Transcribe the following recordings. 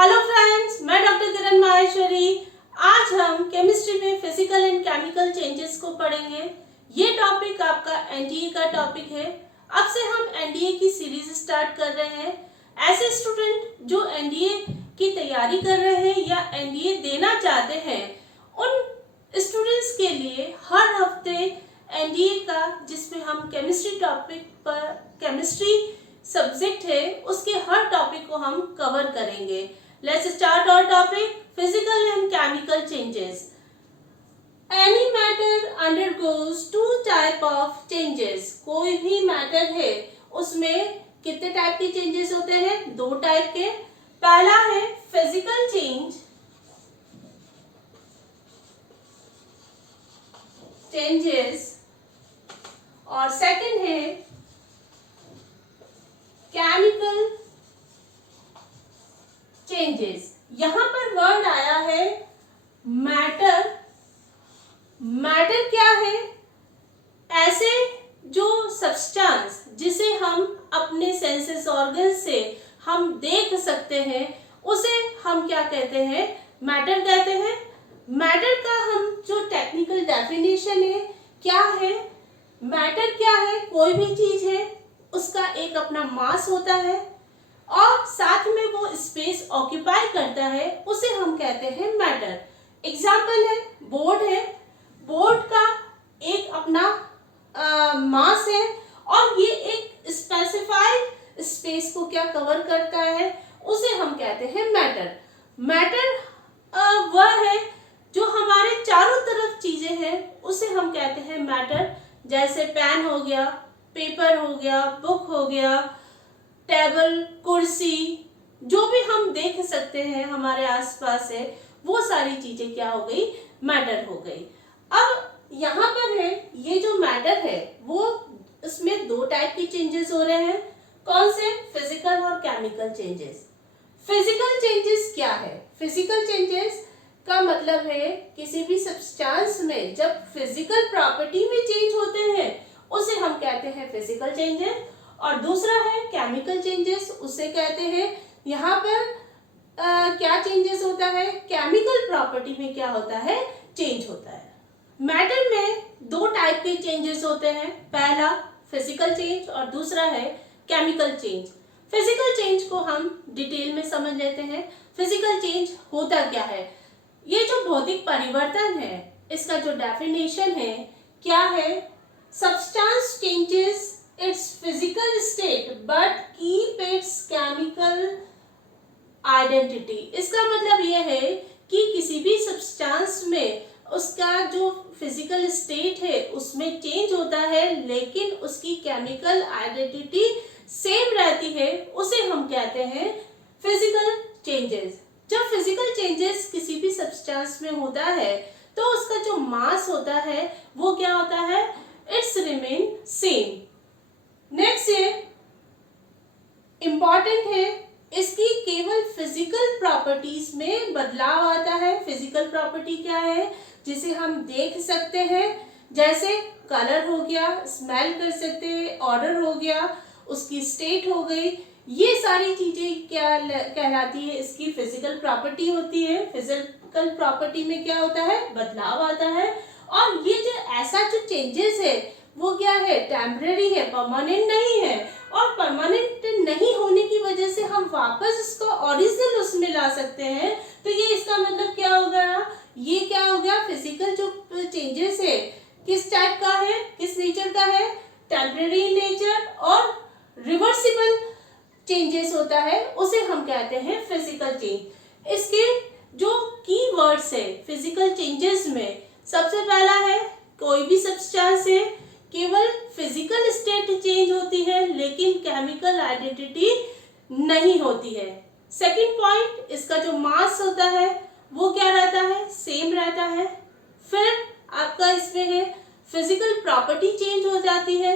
Hello friends, मैं doctor Kiran Maheshwari. आज हम केमिस्ट्री में फिजिकल एंड केमिकल चेंजेस को पढ़ेंगे। ये टॉपिक आपका एनडीए का टॉपिक है। अब से हम एनडीए की सीरीज स्टार्ट कर रहे हैं। ऐसे स्टूडेंट जो एनडीए की तैयारी कर रहे हैं या एनडीए देना चाहते हैं, उन स्टूडेंट्स के लिए हर हफ्ते एनडीए का, जिसमें हम केमिस्ट्री टॉपिक पर केमिस्ट्री सब्जेक्ट है, उसके हर टॉपिक को हम कवर करेंगे। Let's start our topic, physical and chemical changes. Any matter undergoes two type of changes. कोई भी मैटर है उसमें कितने टाइप के चेंजेस होते हैं? दो टाइप के। पहला है फिजिकल चेंजेस और सेकंड है केमिकल चेंजेस। यहां पर वर्ड आया है मैटर। मैटर क्या है? ऐसे जो सब्सटेंस जिसे हम अपने सेंसेस ऑर्गन से हम देख सकते हैं, उसे हम क्या कहते हैं? मैटर कहते हैं। मैटर का हम जो टेक्निकल डेफिनेशन है, क्या है मैटर? क्या है? कोई भी चीज है, उसका एक अपना मास होता है और साथ में वो स्पेस ऑक्यूपाई करता है, उसे हम कहते हैं मैटर। एग्जाम्पल है बोर्ड है। बोर्ड का एक अपना मास है और ये एक स्पेसिफाइड स्पेस को क्या कवर करता है, उसे हम कहते हैं मैटर। मैटर वह है जो हमारे चारों तरफ चीजें हैं, उसे हम कहते हैं मैटर। जैसे पेन हो गया, पेपर हो गया, बुक हो गया, टेबल, कुर्सी, जो भी हम देख सकते हैं हमारे आसपास है, वो सारी चीजें क्या हो गई? मैटर हो गई। अब यहाँ पर है, ये जो मैटर है वो, इसमें दो टाइप के चेंजेस हो रहे हैं। कौन से? फिजिकल और केमिकल चेंजेस। फिजिकल चेंजेस क्या है? फिजिकल चेंजेस का मतलब है किसी भी सब्सटेंस में जब फिजिकल प्रॉपर्टी में चेंज होते हैं, उसे हम कहते हैं फिजिकल चेंजेस। और दूसरा है केमिकल चेंजेस, उसे कहते हैं यहाँ पर क्या चेंजेस होता है? केमिकल प्रॉपर्टी में क्या होता है? चेंज होता है। मैटर में दो टाइप के चेंजेस होते हैं। पहला फिजिकल चेंज और दूसरा है केमिकल चेंज। फिजिकल चेंज को हम डिटेल में समझ लेते हैं। फिजिकल चेंज होता क्या है? ये जो भौतिक परिवर्तन है, इसका जो डेफिनेशन है क्या है? Substance changes its physical state but keep its chemical identity। इसका मतलब यह है कि किसी भी सब्सटेंस में उसका जो फिजिकल स्टेट है उसमें चेंज होता है, लेकिन उसकी केमिकल आइडेंटिटी सेम रहती है, उसे हम कहते हैं फिजिकल चेंजेस। जब फिजिकल चेंजेस किसी भी सब्सटेंस में होता है, तो उसका जो मास होता है वो क्या होता है? It's remain same. नेक्स्ट है इंपॉर्टेंट है, इसकी केवल फिजिकल प्रॉपर्टीज में बदलाव आता है। फिजिकल प्रॉपर्टी क्या है? जिसे हम देख सकते हैं, जैसे कलर हो गया, स्मेल कर सकते हैं, ऑर्डर हो गया, उसकी स्टेट हो गई, ये सारी चीजें क्या कहलाती है? इसकी फिजिकल प्रॉपर्टी होती है। फिजिकल प्रॉपर्टी में क्या होता है? बदलाव आता है। और ये जो ऐसा जो चेंजेस है वो क्या है? टेम्परेरी है, परमानेंट नहीं है। और परमानेंट नहीं होने की वजह से हम वापस इसको ओरिजिनल उसमें ला सकते हैं। तो ये इसका मतलब क्या हो गया? ये क्या हो गया? फिजिकल जो चेंजेस है किस टाइप का है, किस नेचर का है? टेम्परेरी नेचर और रिवर्सिबल चेंजेस होता है, उसे हम कहते हैं फिजिकल चेंज। इसके जो की वर्ड्स है फिजिकल चेंजेस में, सबसे पहला है कोई भी सब्सटेंस है, केवल फिजिकल स्टेट चेंज होती है लेकिन केमिकल आइडेंटिटी नहीं होती है। सेकंड पॉइंट, इसका जो मास होता है वो क्या रहता है? सेम रहता है। फिर आपका इसमें है फिजिकल प्रॉपर्टी चेंज हो जाती है।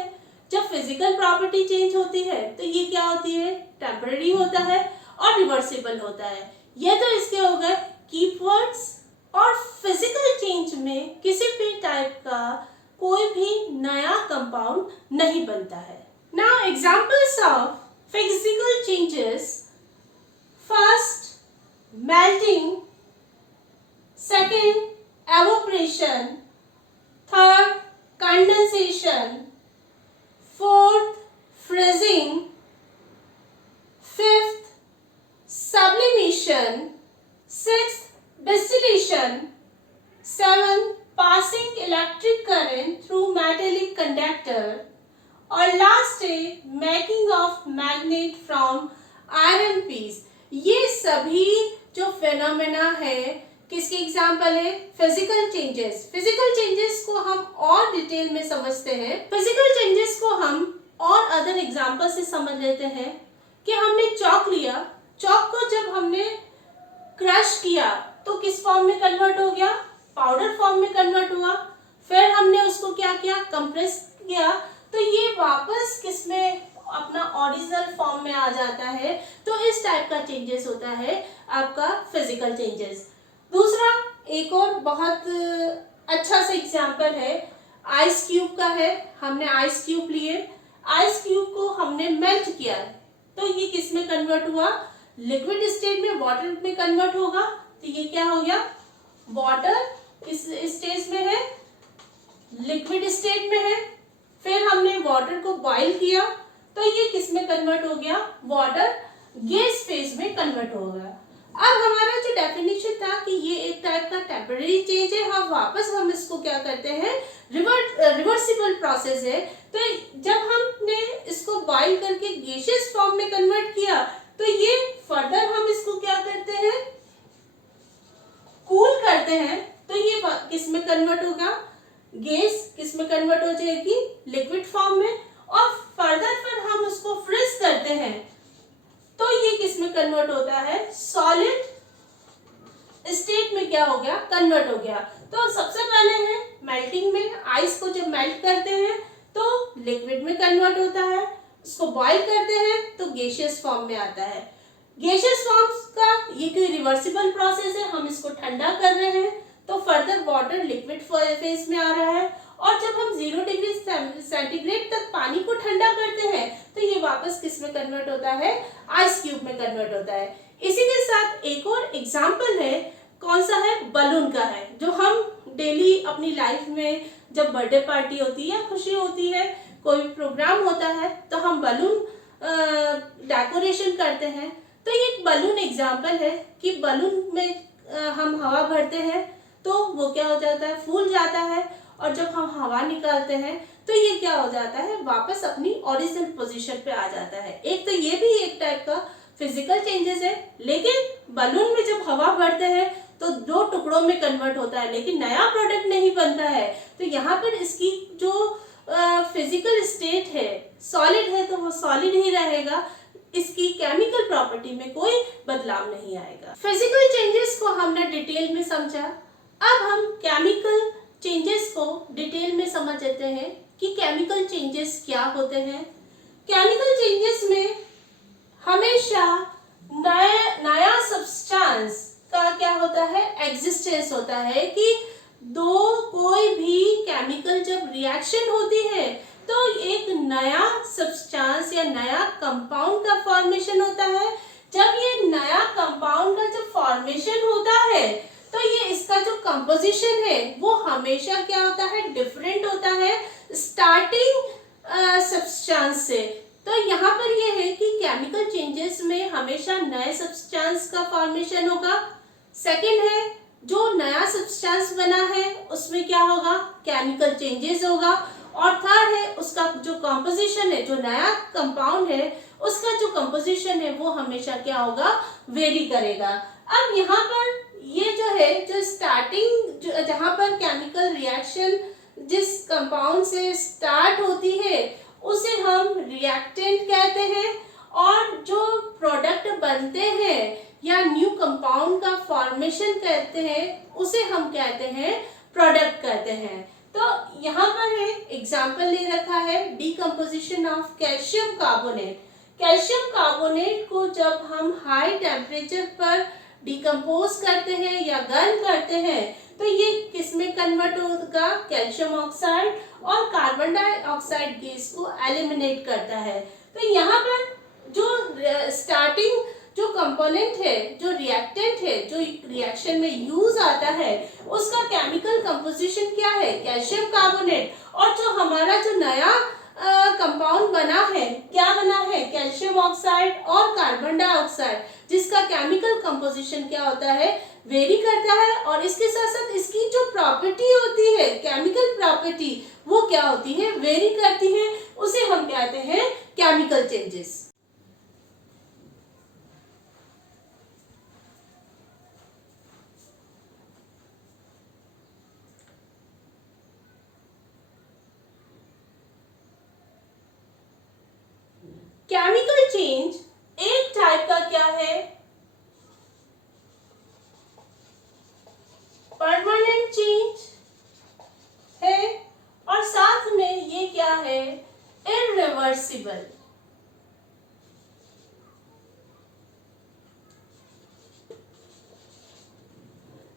जब फिजिकल प्रॉपर्टी चेंज होती है तो ये क्या होती है? टेम्परेरी होता है और रिवर्सिबल होता है। ये तो इसके हो गए कीवर्ड्स। और फिजिकल चेंज में किसी भी टाइप का कोई भी नया कंपाउंड नहीं बनता है। Now examples of physical changes. First, evaporation, third condensation, fourth freezing, fifth sublimation, sixth distillation, seventh passing electric current through metallic conductor, और लास्ट है making of magnet from iron piece. ये सभी जो फेनोमेना है किसके एग्जाम्पल है? Physical changes. Physical changes को हम और डिटेल में समझते हैं। फिजिकल चेंजेस को हम और अदर एग्जाम्पल से समझ लेते हैं कि हमने चॉक लिया, चॉक को जब हमने क्रश किया तो किस फॉर्म में कन्वर्ट हो गया? पाउडर फॉर्म में कन्वर्ट हुआ। फिर हमने उसको क्या किया? कंप्रेस किया, तो ये वापस किसमें? अपना ओरिजिनल फॉर्म में आ जाता है। तो इस टाइप का चेंजेस होता है आपका फिजिकल चेंजेस। दूसरा एक और बहुत अच्छा सा एग्जांपल है आइस क्यूब का है। हमने आइस क्यूब लिए, आइस क्यूब को हमने मेल्ट किया, तो ये किस में कन्वर्ट हुआ? लिक्विड स्टेट में, वाटर में कन्वर्ट होगा। तो ये क्या हो गया? वाटर इस स्टेज में है, लिक्विड स्टेट में है। फिर हमने वाटर को बॉईल किया, तो ये किस में कन्वर्ट हो गया? वाटर गैस फेज में कन्वर्ट हो गया। अब हमारा जो डेफिनेशन था कि ये एक टाइप का टेम्पररी चेंज है, हम इसको क्या करते हैं? रिवर्सिबल प्रोसेस है। तो जब हमने इसको बॉईल करके गैसियस फॉर्म में कन्वर्ट किया, तो ये फर्दर हम इसको क्या करते हैं? कूल करते हैं, तो ये किस में कन्वर्ट होगा? गैस किस में कन्वर्ट हो जाएगी? लिक्विड फॉर्म में। और फर्दर फिर हम उसको फ्रीज करते हैं, तो ये किस में कन्वर्ट होता है? सॉलिड स्टेट में क्या हो गया? कन्वर्ट हो गया। तो सबसे पहले है मेल्टिंग में, आइस को जब मेल्ट करते हैं तो लिक्विड में कन्वर्ट होता है, उसको बॉईल करते हैं तो गैसियस फॉर्म में आता है। गैसियस फॉर्म्स का ये कोई रिवर्सिबल प्रोसेस है, हम इसको ठंडा कर रहे हैं तो फर्दर वाटर लिक्विड फेज में आ रहा है। और जब हम 0 डिग्री सेंटीग्रेड तक पानी को ठंडा करते हैं तो ये वापस किस में कन्वर्ट होता है? आइस क्यूब में कन्वर्ट होता है। इसी के साथ एक और एग्जांपल है, कौन सा है? बलून का है, जो हम डेली अपनी लाइफ में जब बर्थडे पार्टी होती है, खुशी होती है, कोई प्रोग्राम होता है, तो हम बलून डेकोरेशन करते हैं। तो ये एक बलून एग्जांपल है कि बलून में हम हवा भरते हैं तो वो क्या हो जाता है? फूल जाता है, और जब हम हवा निकालते हैं तो ये क्या हो जाता है? वापस अपनी ओरिजिनल पोजीशन पे आ जाता है। एक तो ये भी एक टाइप का फिजिकल चेंजेस है, लेकिन बलून में जब हवा भरते हैं तो 2 टुकड़ों में कन्वर्ट होता है, लेकिन नया प्रोडक्ट नहीं बनता है। तो यहाँ पर इसकी जो फिजिकल स्टेट है, सॉलिड है तो वो सॉलिड ही रहेगा, इसकी केमिकल प्रॉपर्टी में कोई बदलाव नहीं आएगा। फिजिकल चेंजेस को हमने डिटेल में समझा। अब हम केमिकल चेंजेस को डिटेल में समझ लेते हैं कि केमिकल चेंजेस क्या होते हैं। केमिकल चेंजेस में हमेशा नया सब्सटेंस का क्या होता है? एग्जिस्टेंस होता है कि कोई भी केमिकल जब रिएक्शन होती है तो एक नया सब्सटेंस या नया कंपाउंड का फॉर्मेशन होता है। जब ये नया कंपाउंड का जब फॉर्मेशन होता है तो ये इसका जो कंपोजिशन है वो हमेशा क्या होता है? डिफरेंट होता है स्टार्टिंग सब्सटेंस से। तो यहाँ पर ये है कि केमिकल चेंजेस में हमेशा नए सब्सटेंस का फॉर्मेशन होगा। सेकंड है, जो नया सब्सटेंस बना है उसमें क्या होगा? केमिकल चेंजेस होगा। और थर्ड है, उसका जो कंपोजिशन है, जो नया कंपाउंड है उसका जो कंपोजिशन है वो हमेशा क्या होगा? वेरी करेगा। अब यहाँ पर ये जो है, जो स्टार्टिंग जहाँ पर केमिकल रिएक्शन जिस कंपाउंड से स्टार्ट होती है उसे हम रिएक्टेंट कहते हैं, और जो प्रोडक्ट बनते हैं या न्यू कंपाउंड का फॉर्मेशन कहते हैं उसे हम कहते हैं प्रोडक्ट कहते हैं। तो यहाँ पर है एग्जाम्पल ले रखा है decomposition of calcium carbonate. Calcium carbonate को जब हम हाई टेम्परेचर पर डिकम्पोज करते हैं या गर्म करते हैं तो ये किस में कन्वर्ट होगा? कैल्शियम ऑक्साइड और कार्बन डाइऑक्साइड गैस को एलिमिनेट करता है। तो यहाँ पर जो स्टार्टिंग जो कंपोनेंट है, जो रिएक्टेंट है, जो रिएक्शन में यूज आता है, उसका केमिकल कंपोजिशन क्या है, कैल्शियम कार्बोनेट। और जो हमारा जो नया कंपाउंड बना है, क्या बना है, कैल्शियम ऑक्साइड और कार्बन डाइऑक्साइड, जिसका केमिकल कंपोजिशन क्या होता है, वेरी करता है। और इसके साथ साथ इसकी जो प्रॉपर्टी होती है, केमिकल प्रॉपर्टी, वो क्या होती है, वेरी करती है। उसे हम कहते हैं केमिकल चेंजेस। केमिकल चेंज एक टाइप का क्या है, परमानेंट चेंज है, और साथ में ये क्या है, इरिवर्सिबल।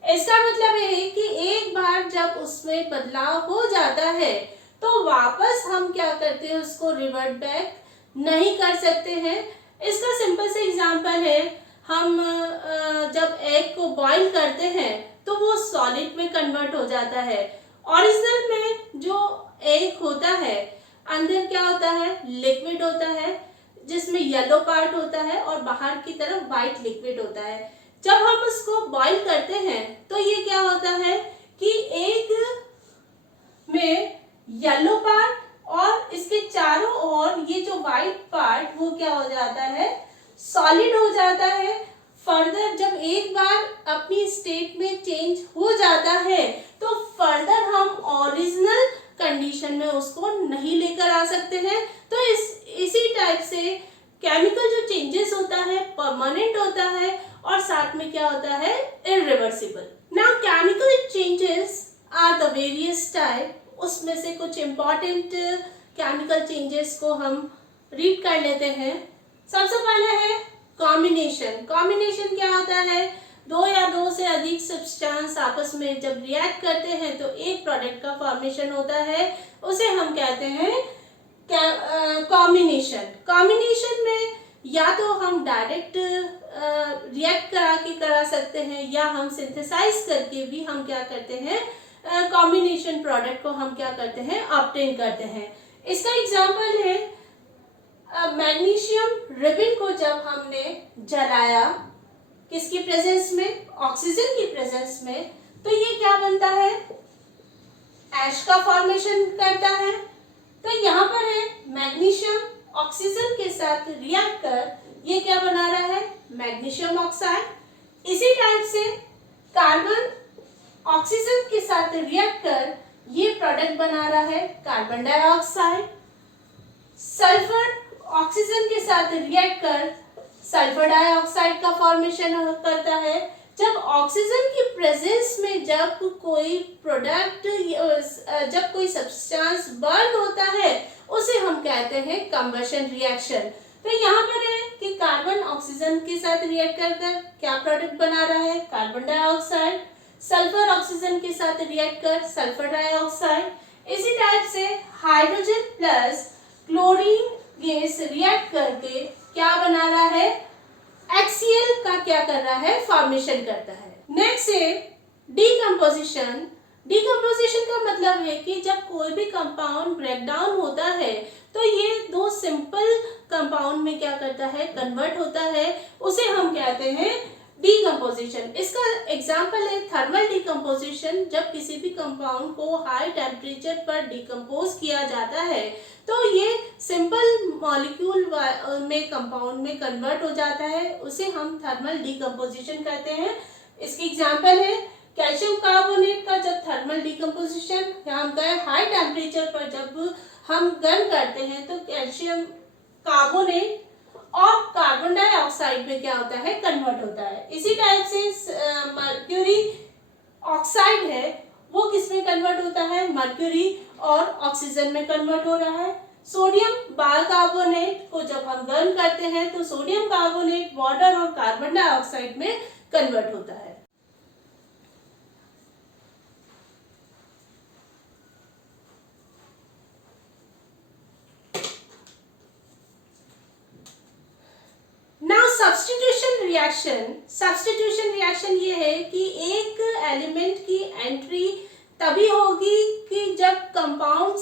इसका मतलब ये है कि एक बार जब उसमें बदलाव हो जाता है तो वापस हम क्या करते हैं, उसको रिवर्ट बैक नहीं कर सकते हैं। इसका सिंपल से एग्जांपल है, हम जब एग को बॉईल करते हैं तो वो सॉलिड में कन्वर्ट हो जाता है। ओरिजिनल में जो एग होता है, अंदर क्या होता है, लिक्विड होता है, जिसमें येलो पार्ट होता है और बाहर की तरफ व्हाइट लिक्विड होता है। जब हम उसको बॉईल करते हैं तो ये क्या होता है कि एग में येलो पार्ट और इसके चारों ओर ये जो व्हाइट पार्ट, वो क्या हो जाता है, सॉलिड हो जाता है। फर्दर जब एक बार अपनी स्टेट में चेंज हो जाता है तो फर्दर हम ओरिजिनल कंडीशन में उसको नहीं लेकर आ सकते हैं। तो इसी टाइप से केमिकल जो चेंजेस होता है परमानेंट होता है और साथ में क्या होता है, irreversible. Now chemical changes are the various type. उसमें से कुछ इंपॉर्टेंट केमिकल चेंजेस को हम रीड कर लेते हैं। सबसे पहले है कॉम्बिनेशन। कॉम्बिनेशन क्या होता है, दो या दो से अधिक सब्सटेंस आपस में जब रिएक्ट करते हैं तो एक प्रोडक्ट का फॉर्मेशन होता है, उसे हम कहते हैं कॉम्बिनेशन। कॉम्बिनेशन में या तो हम डायरेक्ट रिएक्ट करा सकते हैं, या हम सिंथेसाइज करके भी हम क्या करते हैं, कॉम्बिनेशन प्रोडक्ट को हम क्या करते हैं, ऑब्टेन करते हैं। इसका एग्जांपल है मैग्नीशियम रिबन को जब हमने जलाया, किसकी प्रेजेंस में, ऑक्सीजन की प्रेजेंस में, तो ये क्या बनता है, ऐश का फॉर्मेशन करता है। तो यहाँ पर है मैग्नीशियम ऑक्सीजन के साथ रिएक्ट कर ये क्या बना रहा है, मैग्नीशियम ऑक्साइड। इसी टाइप से कार्बन ऑक्सीजन के साथ रिएक्ट कर ये प्रोडक्ट बना रहा है, कार्बन डाइऑक्साइड। सल्फर ऑक्सीजन के साथ रिएक्ट कर सल्फर डाइऑक्साइड का फॉर्मेशन करता है। जब ऑक्सीजन की प्रेजेंस में जब कोई प्रोडक्ट, जब कोई सब्सटेंस बर्न होता है, उसे हम कहते हैं कंबशन रिएक्शन। तो यहाँ पर है कि कार्बन ऑक्सीजन के साथ रिएक्ट कर क्या प्रोडक्ट बना रहा है, कार्बन डाइऑक्साइड। सल्फर ऑक्सीजन के साथ रिएक्ट कर सल्फर डाइऑक्साइड। इसी टाइप से hydrogen plus chlorine gas react करके क्या बना रहा है, HCl का क्या कर रहा है, फॉर्मेशन करता है। नेक्स्ट है डीकंपोजिशन। डीकंपोजिशन का मतलब है कि जब कोई भी कंपाउंड ब्रेक डाउन होता है तो ये दो सिंपल कंपाउंड में क्या करता है, कन्वर्ट होता है, उसे हम कहते हैं डीकंपोजिशन। इसका एग्जांपल है थर्मल डीकंपोजिशन। जब किसी भी कंपाउंड को हाई टेम्परेचर पर डीकंपोज किया जाता है तो ये सिंपल मॉलिक्यूल में कंपाउंड में कन्वर्ट हो जाता है, उसे हम थर्मल डीकंपोजिशन कहते हैं। इसकी एग्जांपल है कैल्शियम कार्बोनेट का जब थर्मल डीकंपोजिशन, हम कहें हाई टेम्परेचर पर जब हम गर्म करते हैं तो कैल्शियम कार्बोनेट और कार्बन डाइऑक्साइड में क्या होता है, कन्वर्ट होता है। इसी टाइप से मर्क्यूरी ऑक्साइड है, वो किस में कन्वर्ट होता है, मर्क्यूरी और ऑक्सीजन में कन्वर्ट हो रहा है। सोडियम बाइकार्बोनेट को जब हम गर्म करते हैं तो सोडियम कार्बोनेट वाटर और कार्बन डाइऑक्साइड में कन्वर्ट होता है। Now substitution reaction, substitution reaction ये है कि एक एलिमेंट की एंट्री तभी होगी कि जब कंपाउंड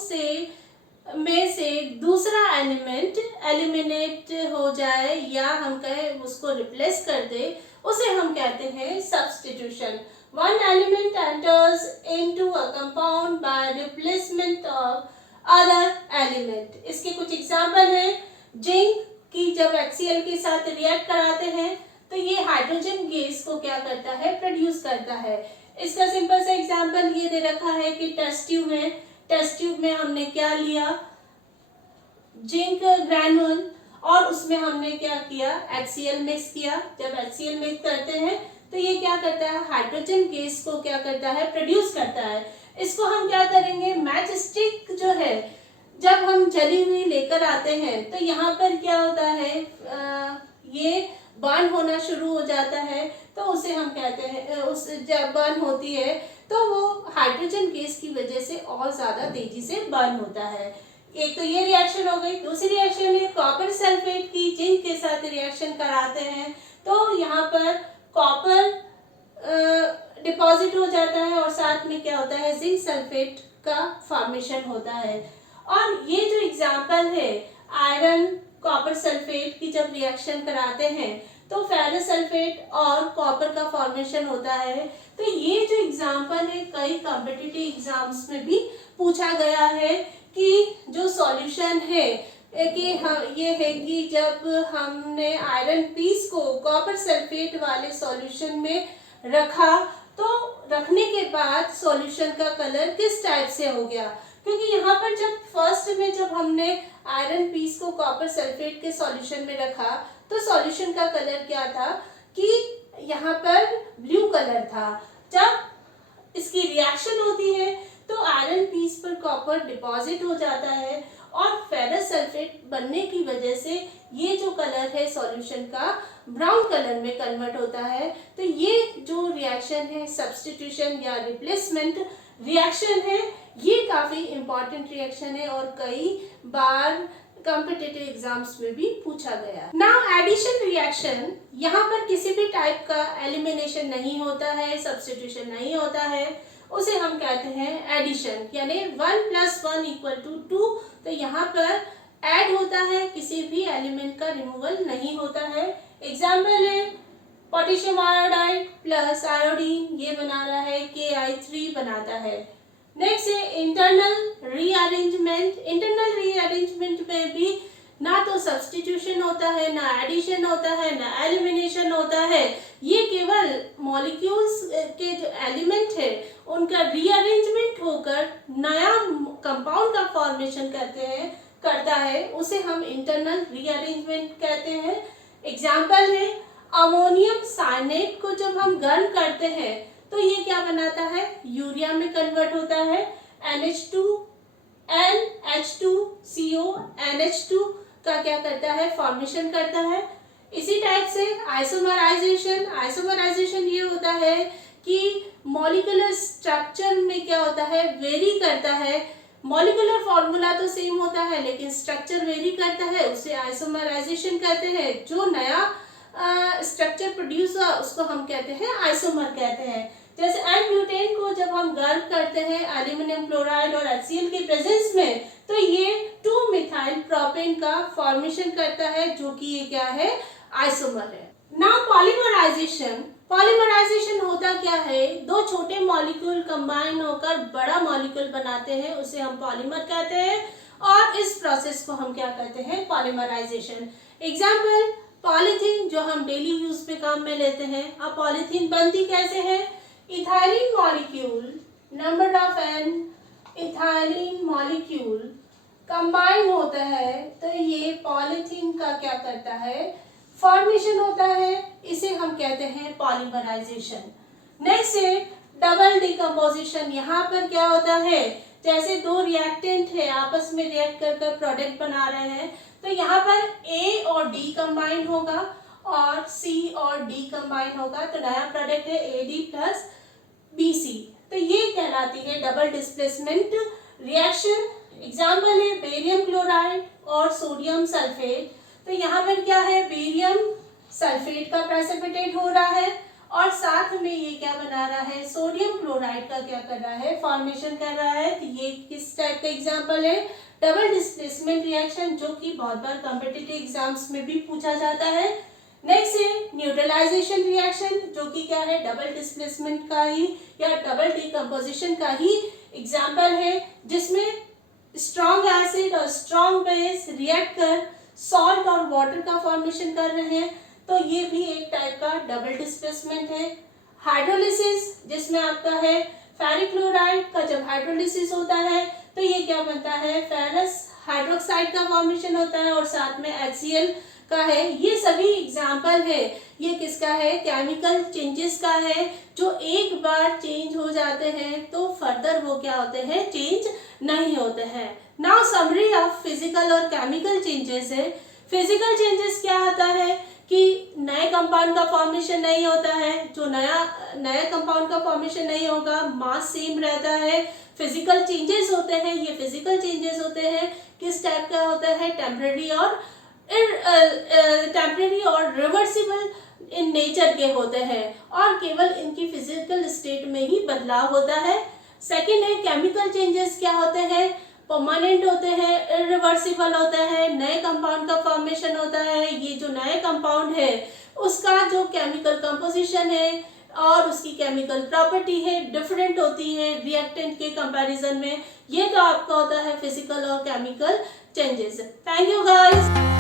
में से दूसरा एलिमेंट एलिमिनेट हो जाए या हम कहें उसको रिप्लेस कर दे, उसे हम कहते हैं substitution. One element enters into a compound by replacement of other element. इसके कुछ एग्जांपल है। जिंक की जब HCl के साथ रिएक्ट कराते हैं तो ये हाइड्रोजन गैस को क्या करता है, प्रोड्यूस करता है। इसका सिंपल सा एग्जांपल ये दे रखा है कि टेस्ट ट्यूब है, टेस्ट ट्यूब में हमने क्या लिया, जिंक ग्रैनुल, और उसमें हमने क्या किया, HCl मिक्स किया। जब HCl मिक्स करते हैं तो ये क्या करता है, हाइड्रोजन गैस को क्या करता है, प्रोड्यूस करता है। इसको हम क्या करेंगे, मैच स्टिक जो है जब हम जली हुई लेकर आते हैं तो यहाँ पर क्या होता है, ये बर्न होना शुरू हो जाता है, तो उसे हम कहते हैं, उस जब बर्न होती है तो वो हाइड्रोजन गैस की वजह से और ज्यादा तेजी से बर्न होता है। एक तो ये रिएक्शन हो गई। दूसरी रिएक्शन है कॉपर सल्फेट की जिंक के साथ रिएक्शन कराते हैं तो यहाँ पर कॉपर डिपॉजिट हो जाता है और साथ में क्या होता है, जिंक सल्फेट का फॉर्मेशन होता है। और ये जो एग्जांपल है आयरन कॉपर सल्फेट की जब रिएक्शन कराते हैं तो फेरस सल्फेट और कॉपर का फॉर्मेशन होता है। तो ये जो एग्जांपल है कई कॉम्पिटिटिव एग्जाम्स में भी पूछा गया है कि जो सॉल्यूशन है कि ये है कि जब हमने आयरन पीस को कॉपर सल्फेट वाले सॉल्यूशन में रखा तो रखने के बाद सॉल्यूशन का कलर किस टाइप से हो गया, क्योंकि यहाँ पर जब फर्स्ट में जब हमने आयरन पीस को कॉपर सल्फेट के सॉल्यूशन में रखा तो सॉल्यूशन का कलर क्या था कि यहाँ पर ब्लू कलर था। जब इसकी रिएक्शन होती है तो आयरन पीस पर कॉपर डिपॉजिट हो जाता है और फेरस सल्फेट बनने की वजह से ये जो कलर है सॉल्यूशन का ब्राउन कलर में कन्वर्ट होता है। तो ये जो रिएक्शन है सब्स्टिट्यूशन या रिप्लेसमेंट रिएक्शन है, ये काफी इंपॉर्टेंट रिएक्शन है और कई बार कॉम्पिटिटिव एग्जाम्स में भी पूछा गया। नाउ एडिशन रिएक्शन, यहाँ पर किसी भी टाइप का एलिमिनेशन नहीं होता है, सब्स्टिट्यूशन नहीं होता है, उसे हम कहते हैं एडिशन, यानी 1 + 1 = 2। तो यहाँ पर ऐड होता है, किसी भी एलिमेंट का रिमूवल नहीं होता है। एग्जाम्पल है पोटेशियम आयोडाइड प्लस आयोडीन, ये बना रहा है KI3 बनाता है। नेक्स्ट है इंटरनल रीअरेंजमेंट। इंटरनल रीअरेंजमेंट में भी ना तो सब्स्टिट्यूशन होता है, ना एडिशन होता है, ना एलिमिनेशन होता है। ये केवल मॉलिक्यूल्स के जो एलिमेंट है उनका रीअरेंजमेंट होकर नया कंपाउंड का फॉर्मेशन करता है, उसे हम इंटरनल रीअरेंजमेंट कहते हैं। एग्जाम्पल है अमोनियम साइनेट को जब हम गर्म करते हैं तो ये क्या बनाता है, यूरिया में कन्वर्ट होता है। NH2 NH2CO NH2 का क्या करता है, फॉर्मेशन करता है। इसी टाइप से आइसोमराइजेशन, आइसोमराइजेशन ये होता है कि मॉलिक्यूलर स्ट्रक्चर में क्या होता है, वेरी करता है। मॉलिक्यूलर फॉर्मूला तो सेम होता है लेकिन स्ट्रक्चर वेरी करता है, उसे आइसोमराइजेशन कहते हैं। जो नया स्ट्रक्चर प्रोड्यूस हुआ उसको हम कहते हैं आइसोमर कहते हैं। जैसे N-ब्यूटेन को जब हम गर्म करते हैं एल्यूमिनियम क्लोराइड और HCl के प्रेजेंस में तो ये 2-मिथाइल प्रोपेन का फॉर्मेशन करता है, जो कि ये क्या है, आइसोमर है। Now polymerisation. पॉलीमराइजेशन होता क्या है, दो छोटे मॉलिक्यूल कंबाइन होकर बड़ा मॉलिक्यूल बनाते हैं, उसे हम पॉलीमर कहते हैं और इस प्रोसेस को हम क्या कहते हैं, पॉलीमराइजेशन। एग्जाम्पल पॉलीथीन, जो हम डेली यूज पे काम में लेते हैं। अब पॉलीथीन बनती कैसे है, ethylene molecule, number of N ethylene molecule combine होता है तो ये पॉलीथीन का क्या करता है, फॉर्मेशन होता है, इसे हम कहते हैं पॉलीमराइजेशन। नेक्स्ट है डबल डिकम्पोजिशन। यहाँ पर क्या होता है, जैसे दो रिएक्टेंट है आपस में रिएक्ट कर प्रोडक्ट बना रहे हैं तो यहाँ पर A और D कंबाइन होगा और C और D कंबाइन होगा तो नया प्रोडक्ट है AD + BC। तो ये कहलाती है डबल डिस्प्लेसमेंट रिएक्शन। एग्जाम्पल है बेरियम क्लोराइड और सोडियम सल्फेट। तो यहाँ पर क्या है, बेरियम सल्फेट का प्रेसिपिटेट हो रहा है और साथ में ये क्या बना रहा है, सोडियम क्लोराइड का क्या कर रहा है, फॉर्मेशन कर रहा है। तो ये किस टाइप का एग्जांपल है, डबल डिस्प्लेसमेंट रिएक्शन, जो कि बहुत बार कॉम्पिटिटिव एग्जाम्स में भी पूछा जाता है। नेक्स्ट है न्यूट्रलाइजेशन रिएक्शन, जो कि क्या है, डबल डिस्प्लेसमेंट का ही या डबल डिकम्पोजिशन का ही एग्जाम्पल है, जिसमें स्ट्रॉन्ग एसिड और स्ट्रॉन्ग बेस रिएक्ट कर सॉल्ट और वाटर का फॉर्मेशन कर रहे हैं, तो ये भी एक टाइप का डबल डिस्प्लेसमेंट है। हाइड्रोलिसिस, जिसमें आपका है फेरिक क्लोराइड का जब हाइड्रोलिसिस होता है तो ये क्या बनता है, फेरस हाइड्रोक्साइड का फॉर्मेशन होता है और साथ में HCl का है। ये सभी एग्जाम्पल है, ये किसका है, केमिकल चेंजेस का है, जो एक बार चेंज हो जाते हैं तो फर्दर वो क्या होते हैं, चेंज नहीं होते हैं। नाउ समरी ऑफ फिजिकल और केमिकल चेंजेस है। फिजिकल चेंजेस क्या होता है कि नए कंपाउंड का फॉर्मेशन नहीं होता है, जो नया कंपाउंड का फॉर्मेशन नहीं होगा, मास सेम रहता है। फिजिकल चेंजेस होते हैं, ये फिजिकल चेंजेस होते हैं किस टाइप का होता है, टेम्परेरी और रिवर्सिबल इन नेचर के होते हैं और केवल इनकी फिजिकल स्टेट में ही बदलाव होता है। सेकंड है केमिकल चेंजेस क्या होते हैं, परमानेंट होते हैं, इरिवर्सिबल होता है, नए कंपाउंड का फॉर्मेशन होता है। ये जो नए कंपाउंड है उसका जो केमिकल कंपोजिशन है और उसकी केमिकल प्रॉपर्टी है डिफरेंट होती है रिएक्टेंट के कंपैरिजन में। ये तो आपका होता है फिजिकल और chemical changes. Thank you guys.